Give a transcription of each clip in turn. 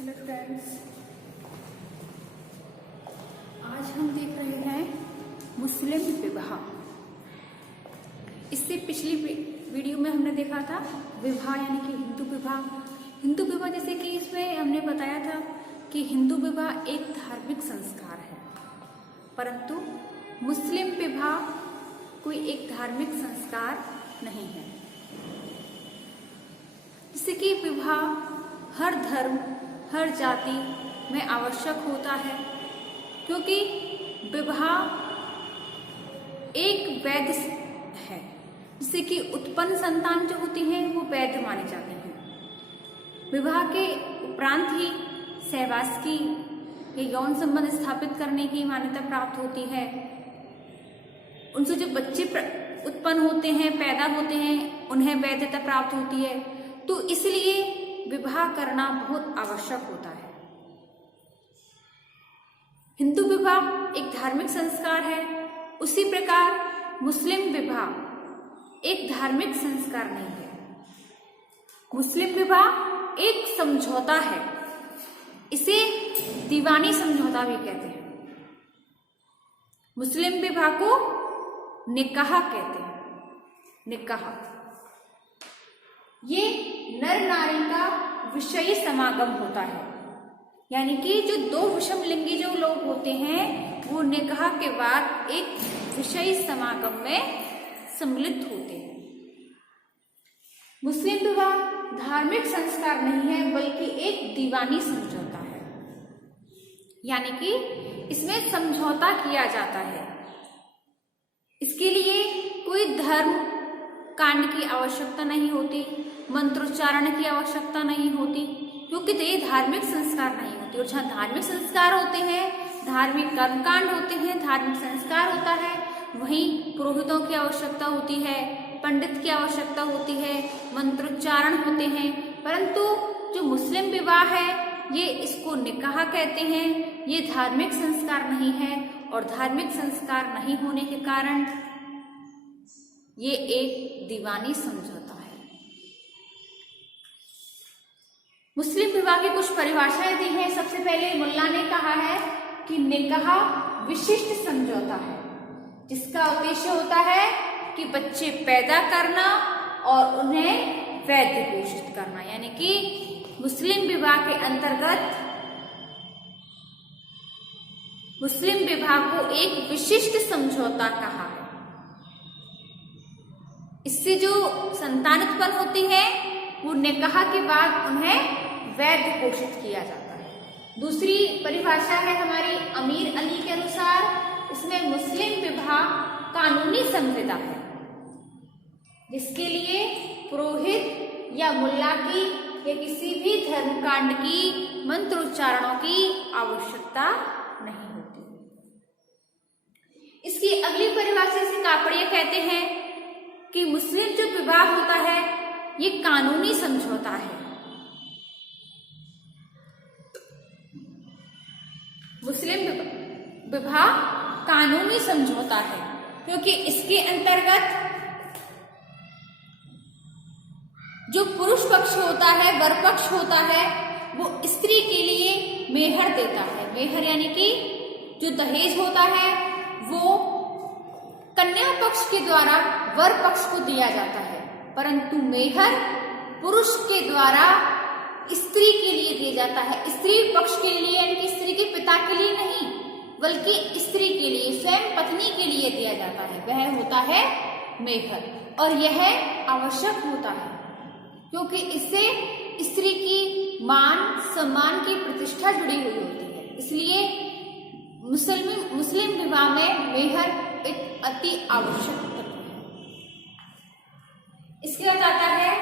Hello friends, आज हम देख रहे हैं मुस्लिम विवाह। इससे पिछली वीडियो में हमने देखा था विवाह यानी कि हिंदू विवाह। हिंदू विवाह जैसे कि इसमें हमने बताया था कि हिंदू विवाह एक धार्मिक संस्कार है, परंतु मुस्लिम विवाह कोई एक धार्मिक संस्कार नहीं है। जैसे कि विवाह हर धर्म हर जाति में आवश्यक होता है, क्योंकि विवाह एक वैध है, जिससे कि उत्पन्न संतान जो होती है वो वैध मानी जाती है। विवाह के उपरांत ही सहवास की या यौन संबंध स्थापित करने की मान्यता प्राप्त होती है। उनसे जो बच्चे उत्पन्न होते हैं, पैदा होते हैं, उन्हें वैधता प्राप्त होती है। तो इसलिए विवाह करना बहुत आवश्यक होता है। हिंदू विवाह एक धार्मिक संस्कार है, उसी प्रकार मुस्लिम विवाह एक धार्मिक संस्कार नहीं है। मुस्लिम विवाह एक समझौता है, इसे दीवानी समझौता भी कहते हैं। मुस्लिम विवाह को निकाह कहते हैं। निकाह ये नर नारी का विषयी समागम होता है, यानी कि जो दो विषम लिंगी जो लोग होते हैं वो निकाह के बाद एक विषयी समागम में सम्मिलित होते हैं। मुस्लिम विवाह धार्मिक संस्कार नहीं है, बल्कि एक दीवानी समझौता है, यानी कि इसमें समझौता किया जाता है। इसके लिए कोई धर्म कांड की आवश्यकता नहीं होती, मंत्रोच्चारण की आवश्यकता नहीं होती, क्योंकि ये धार्मिक संस्कार नहीं होती। और जहाँ धार्मिक संस्कार होते हैं, धार्मिक कर्मकांड होते हैं, धार्मिक संस्कार होता है, वहीं पुरोहितों की आवश्यकता होती है, पंडित की आवश्यकता होती है, मंत्रोच्चारण होते हैं। परंतु जो मुस्लिम विवाह है ये इसको निकाह कहते हैं। ये धार्मिक संस्कार नहीं है, और धार्मिक संस्कार नहीं होने के कारण ये एक दीवानी समझौता है। मुस्लिम विवाह की कुछ परिभाषाएं दी हैं। सबसे पहले मुल्ला ने कहा है कि निकाह विशिष्ट समझौता है, जिसका उद्देश्य होता है कि बच्चे पैदा करना और उन्हें वैध घोषित करना, यानी कि मुस्लिम विवाह के अंतर्गत मुस्लिम विवाह को एक विशिष्ट समझौता कहा है। इससे जो संतान उत्पन्न होती है वो निकाह के बाद उन्हें वैध घोषित किया जाता है। दूसरी परिभाषा है हमारी अमीर अली के अनुसार, इसमें मुस्लिम विवाह कानूनी संविदा है, जिसके लिए पुरोहित या मुल्ला की या किसी भी धर्मकांड की मंत्रोच्चारणों की आवश्यकता नहीं होती। इसकी अगली परिभाषा से कापड़िया कहते हैं कि मुस्लिम जो विवाह होता है ये कानूनी समझौता है। मुस्लिम विवाह कानूनी समझौता है, क्योंकि इसके अंतर्गत जो पुरुष पक्ष होता है, वर पक्ष होता है, वो स्त्री के लिए मेहर देता है। मेहर यानी कि जो दहेज होता है वो कन्या पक्ष के द्वारा वर पक्ष को दिया जाता है, परंतु मेहर पुरुष के द्वारा स्त्री के लिए दिया जाता है। स्त्री पक्ष के लिए यानी कि स्त्री के पिता के लिए नहीं, बल्कि स्त्री के लिए, स्वयं पत्नी के लिए दिया जाता है, वह होता है मेहर। और यह आवश्यक होता है, क्योंकि इससे स्त्री की मान सम्मान की प्रतिष्ठा जुड़ी हुई होती है। इसलिए मुस्लिम विवाह में मेहर एक अति आवश्यक तत्व है। इसके बाद आता है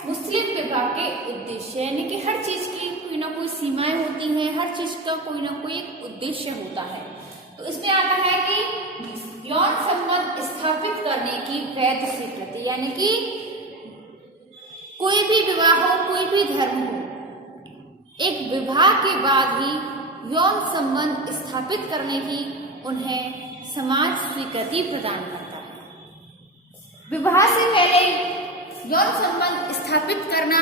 मुस्लिम विवाह के उद्देश्य, यानी कि हर चीज की कोई ना कोई सीमाएं होती हैं, हर चीज का कोई ना कोई एक उद्देश्य होता है। तो इसमें आता है कि यौन संबंध स्थापित करने की वैध स्वीकृति, यानी कि कोई भी विवाह हो, कोई भी धर्म हो, एक विवाह के बाद ही यौन संबंध स्थापित करने की उन्हें समाज स्वीकृति प्रदान करता है। विवाह से पहले यौन संबंध स्थापित करना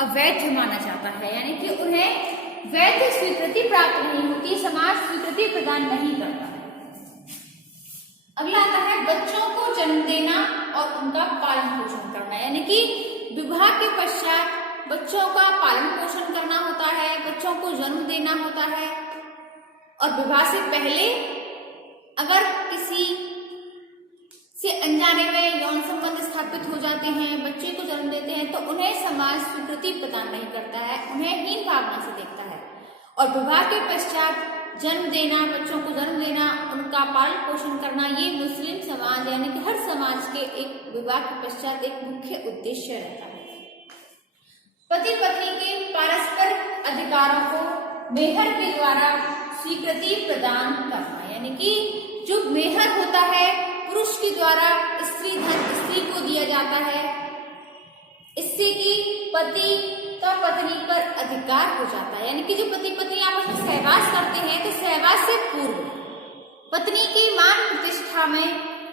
अवैध माना जाता है, यानी कि उन्हें वैध स्वीकृति प्राप्त नहीं होती, समाज स्वीकृति प्रदान नहीं करता। अगला आता है बच्चों को जन्म देना और उनका पालन पोषण करना, यानी कि विवाह के पश्चात बच्चों का पालन पोषण करना होता है, बच्चों को जन्म देना होता है। और विवाह से पहले अगर किसी से अनजाने में यौन संबंध स्थापित हो जाते हैं, बच्चे को जन्म देते हैं, तो उन्हें समाज स्वीकृति प्रदान नहीं करता है, उन्हें हीन भावना से देखता है। और विवाह के पश्चात जन्म देना, बच्चों को जन्म देना, उनका पालन पोषण करना, ये मुस्लिम समाज यानी कि हर समाज के एक विवाह के पश्चात एक मुख्य उद्देश्य रहता है। पति पत्नी के परस्पर अधिकारों को मेहर के द्वारा स्वीकृति प्रदान करना, यानी कि जो मेहर होता है पुरुष के द्वारा स्त्री को दिया जाता है, इससे कि पति का पत्नी पर अधिकार हो जाता है। यानी कि जो पति पत्नी आपस में सहवास करते हैं तो सहवास से पूर्व पत्नी की मान प्रतिष्ठा में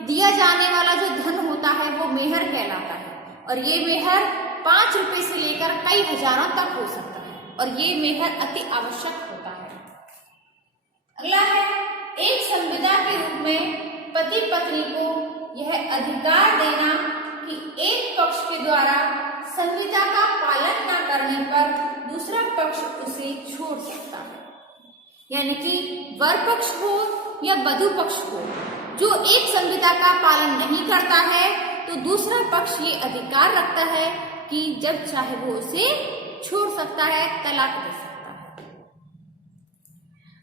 दिया जाने वाला जो धन होता है वो मेहर कहलाता है। और ये मेहर 5 रुपए से लेकर कई हजारों तक हो सकता है, और ये मेहर अति आवश्यक होता है। अगला है एक संविदा के रूप में पति पत्नी को यह अधिकार देना कि एक पक्ष के द्वारा संविदा का पालन न करने पर दूसरा पक्ष उसे छोड़ सकता है। यानी कि वर पक्ष हो या वधू पक्ष हो, जो एक संविदा का पालन नहीं करता है तो दूसरा पक्ष ये अधिकार रखता है कि जब चाहे वो उसे छोड़ सकता है, तलाक दे सकता है।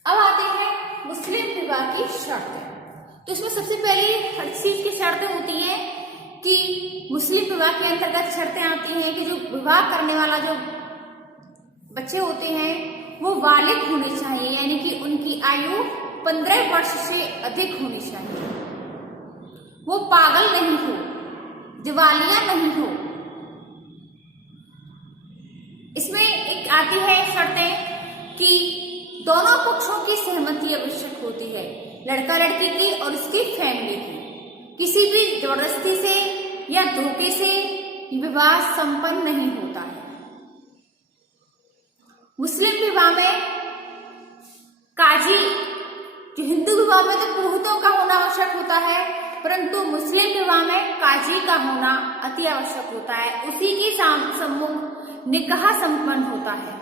अब आते हैं मुस्लिम विवाह की शर्तें। तो इसमें सबसे पहले हर चीज की शर्तें होती हैं कि मुस्लिम विवाह के अंतर्गत शर्तें आती हैं कि जो विवाह करने वाला जो बच्चे होते हैं वो बालिग होने चाहिए, यानी कि उनकी आयु 15 वर्ष से अधिक होनी चाहिए, वो पागल नहीं हो, दिवालिया नहीं हो। इसमें एक आती है शर्तें कि दोनों पक्षों की सहमति आवश्यक होती है, लड़का लड़की की और उसकी फैमिली की। किसी भी जबरदस्ती से या धोखे से विवाह संपन्न नहीं होता है। मुस्लिम विवाह में काजी, जो हिंदू विवाह में तो पुरोहितों का होना आवश्यक होता है, परंतु मुस्लिम विवाह में काजी का होना अति आवश्यक होता है। उसी के सम्मुख निकाह संपन्न होता है।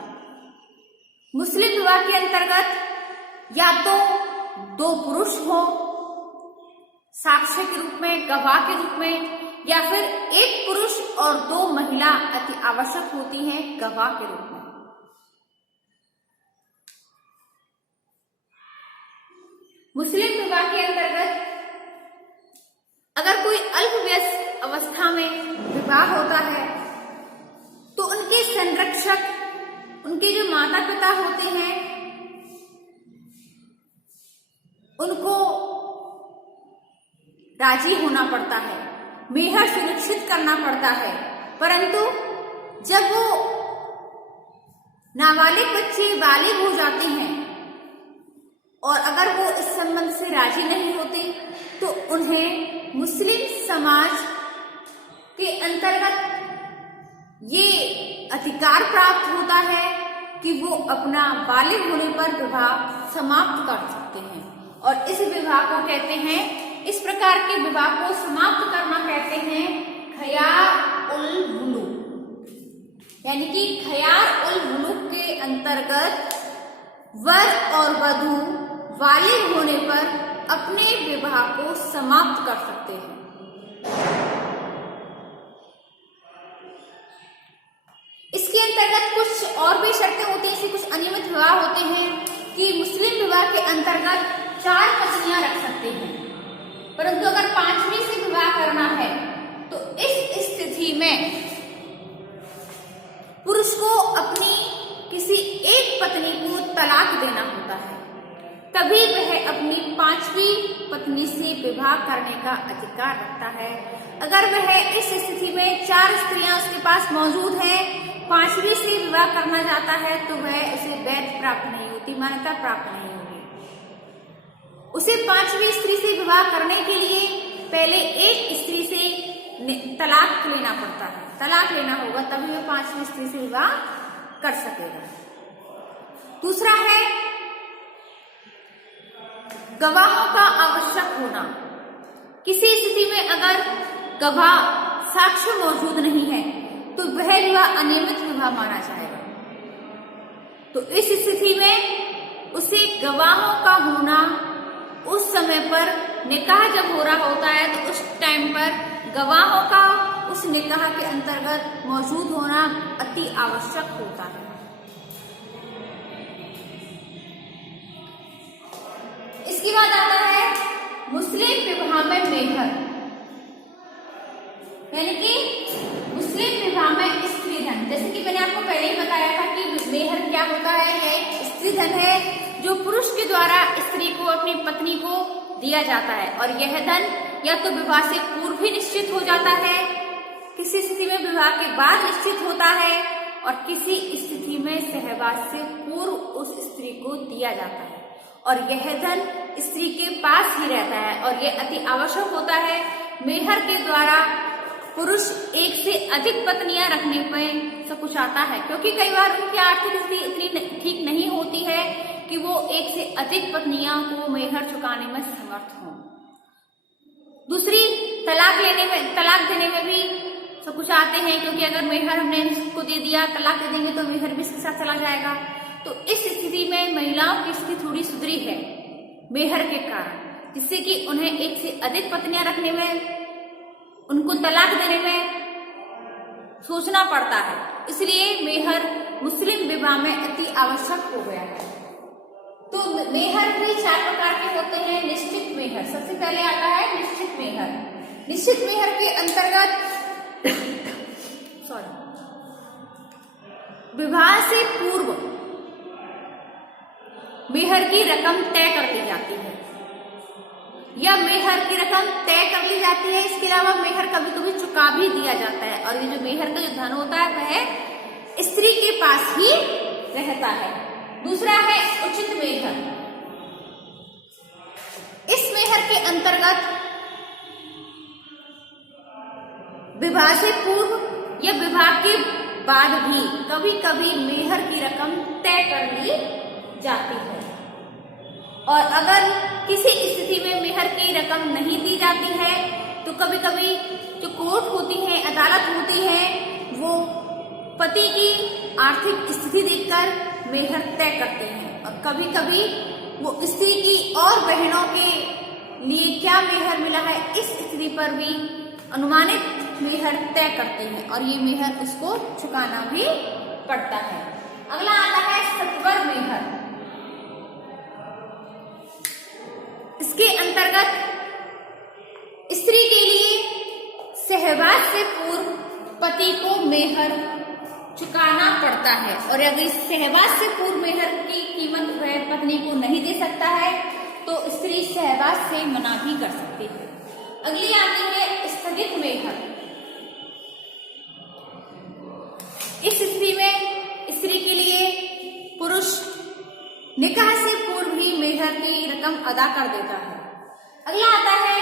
मुस्लिम विवाह के अंतर्गत या तो 2 पुरुष हो साक्ष्य के रूप में, गवाह के रूप में, या फिर 1 पुरुष और 2 महिला अति आवश्यक होती हैं गवाह के रूप में। मुस्लिम विवाह के अंतर्गत अगर कोई अल्पवयस्क अवस्था में विवाह होता है तो उनके संरक्षक, उनके जो माता पिता होते हैं, उनको राजी होना पड़ता है, मेहर सुनिश्चित करना पड़ता है। परंतु जब वो नाबालिग बच्चे बालिग हो जाते हैं और अगर वो इस संबंध से राजी नहीं होते तो उन्हें मुस्लिम समाज के अंतर्गत ये अधिकार प्राप्त होता है कि वो अपना बालिग होने पर विवाह समाप्त कर सकते हैं। और इस विवाह को कहते हैं, इस प्रकार के विवाह को समाप्त करना कहते हैं खयार उल मुलूक, यानी कि खयार उल मुलूक के अंतर्गत वर और वधू बालिग होने पर अपने विवाह को समाप्त कर सकते हैं। इसके अंतर्गत कुछ और भी शर्तें होती हैं, जैसे कुछ अनियमित विवाह होते हैं कि मुस्लिम विवाह के अंतर्गत 4 पत्नियां रख सकते हैं, परंतु अगर 5वीं से विवाह करना है तो इस स्थिति में पुरुष को अपनी किसी एक पत्नी को तलाक देना होता है, तभी वह अपनी 5वीं पत्नी से विवाह करने का अधिकार रखता है। अगर वह इस स्थिति में 4 स्त्रियां उसके पास मौजूद हैं, 5वीं से विवाह करना चाहता है तो वह उसे वैध प्राप्त नहीं होती, मान्यता प्राप्त नहीं होगी। उसे 5वीं स्त्री से विवाह करने के लिए पहले एक स्त्री से तलाक लेना पड़ता है, तलाक लेना होगा तभी वह 5वीं स्त्री से विवाह कर सकेगा। दूसरा है गवाहों का आवश्यक होना। किसी स्थिति में अगर गवाह साक्ष्य मौजूद नहीं है तो वह विवाह अनियमित विवाह माना जाएगा। तो इस स्थिति में उसे गवाहों का होना, उस समय पर निकाह जब हो रहा होता है तो उस टाइम पर गवाहों का उस निकाह के अंतर्गत मौजूद होना अति आवश्यक होता है। इसके बाद आता है मुस्लिम विवाह में मेहर, यानी कि मुस्लिम विवाह में स्त्री धन। जैसे कि मैंने आपको पहले ही बताया था कि मेहर क्या होता है, यह स्त्री धन है जो पुरुष के द्वारा स्त्री को, अपनी पत्नी को दिया जाता है। और यह धन या तो विवाह से पूर्व भी निश्चित हो जाता है, किसी स्थिति में विवाह के बाद निश्चित होता है, और किसी स्थिति में सहवास से पूर्व उस स्त्री को दिया जाता है। और यह धन स्त्री के पास ही रहता है और यह अति आवश्यक होता है। मेहर के द्वारा पुरुष एक से अधिक पत्नियां रखने पर सकुचाता है, क्योंकि कई बार उनकी आर्थिक स्थिति इतनी ठीक नहीं होती है कि वो एक से अधिक पत्नियां को मेहर चुकाने में समर्थ हों। दूसरी, तलाक देने में भी सकुचाते हैं, क्योंकि अगर मेहर हमने इसको दे दिया, तलाक दे देंगे तो मेहर भी इसके साथ चला जाएगा। तो इस स्थिति में महिलाओं की स्थिति थोड़ी सुधरी है मेहर के कारण, जिससे कि उन्हें एक से अधिक पत्नियां रखने में, उनको तलाक देने में सोचना पड़ता है। इसलिए मेहर मुस्लिम विवाह में अति आवश्यक हो गया है। तो मेहर भी 4 प्रकार के होते हैं। निश्चित मेहर, सबसे पहले आता है निश्चित मेहर। निश्चित मेहर के अंतर्गत विवाह से पूर्व मेहर की रकम तय कर दी जाती है, या मेहर की रकम तय कर ली जाती है। इसके अलावा मेहर कभी कभी चुका भी दिया जाता है, और ये जो मेहर का जो धन होता है वह स्त्री के पास ही रहता है। दूसरा है उचित मेहर। इस मेहर के अंतर्गत विवाह से पूर्व या विवाह के बाद भी कभी कभी मेहर की रकम तय कर ली जाती है, और अगर किसी स्थिति में मेहर की रकम नहीं दी जाती है तो कभी कभी जो कोर्ट होती है, अदालत होती है, वो पति की आर्थिक स्थिति देखकर मेहर तय करते हैं, और कभी कभी वो स्त्री की और बहनों के लिए क्या मेहर मिला है इस स्थिति पर भी अनुमानित मेहर तय करते हैं, और ये मेहर उसको चुकाना भी पड़ता है। अगला आता है सत्वर मेहर। इसके अंतर्गत स्त्री के लिए सहवास से पूर्व पति को मेहर चुकाना पड़ता है, और अगर सहवास से पूर्व मेहर की कीमत वह पत्नी को नहीं दे सकता है तो स्त्री सहवास से मना भी कर सकती है। अगली आती है स्थगित मेहर। इस स्थिति में स्त्री के लिए पुरुष निकाह से पूर्व ही मेहर की रकम अदा कर देता है। अगला आता है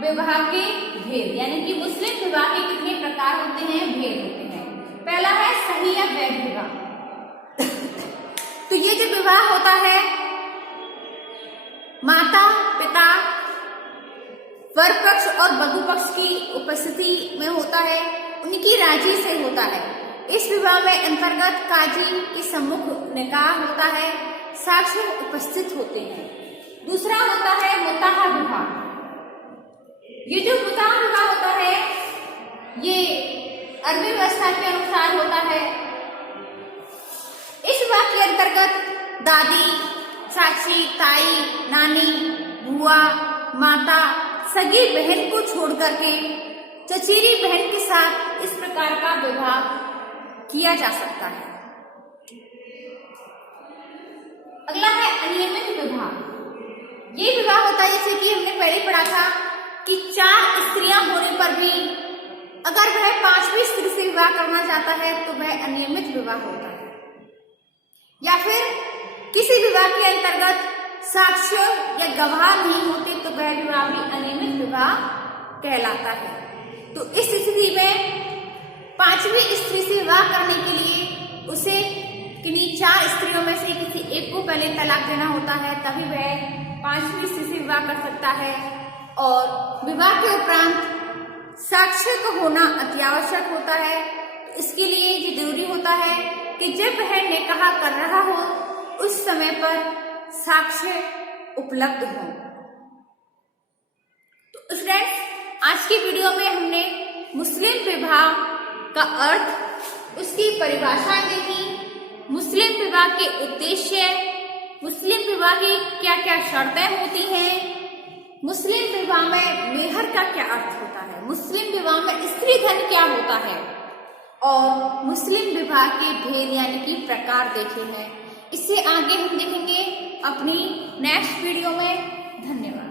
विवाह के भेद, यानी कि मुस्लिम विवाह के कितने प्रकार होते हैं, भेद होते हैं। पहला है सही या वैध विवाह। तो ये जो विवाह होता है माता पिता वर पक्ष और वधु पक्ष की उपस्थिति में होता है, उनकी राजी से होता है। इस विवाह में अंतर्गत काजी के सम्मुख निकाह होता है, साक्ष्य उपस्थित होते हैं। दूसरा होता है मुताह विवाह। ये जो मुताह विवाह होता है ये अरबी व्यवस्था के अनुसार होता है। इस विवाह के अंतर्गत दादी, चाची, ताई, नानी, बुआ, माता, सगी बहन को छोड़ करके चचेरी बहन के साथ इस प्रकार का विवाह किया जा सकता है। अगला है अनियमित विवाह। ये विवाह होता है जैसे कि हमने पहले पढ़ा था कि 4 स्त्रियां होने पर भी अगर वह 5वीं स्त्री से विवाह करना चाहता है तो वह अनियमित विवाह होता है। या फिर किसी विवाह के अंतर्गत साक्ष्य या गवाह नहीं होते तो वह विवाह भी अनियमित विवाह कहलाता है। तो इस स्थिति में 5वीं स्त्री से विवाह करने के लिए उसे किन्हीं 4 स्त्रियों में से किसी एक पहले तलाक देना होता है, तभी वह 5वीं स्त्री से विवाह कर सकता है। और विवाह के उपरांत साक्ष्य का होना अति आवश्यक होता है। इसके लिए ये जरूरी होता है कि जब वह निकाह कर रहा हो उस समय पर साक्ष्य उपलब्ध हो। तो फ्रेंड्स, आज की वीडियो में हमने मुस्लिम विवाह का अर्थ, उसकी परिभाषाएं देखी, मुस्लिम विवाह के उद्देश्य, मुस्लिम विवाह की क्या क्या शर्तें होती हैं, मुस्लिम विवाह में मेहर का क्या अर्थ होता है, मुस्लिम विवाह में स्त्री धन क्या होता है, और मुस्लिम विवाह के भेद यानी कि प्रकार देखे हैं। इससे आगे हम देखेंगे अपनी नेक्स्ट वीडियो में। धन्यवाद।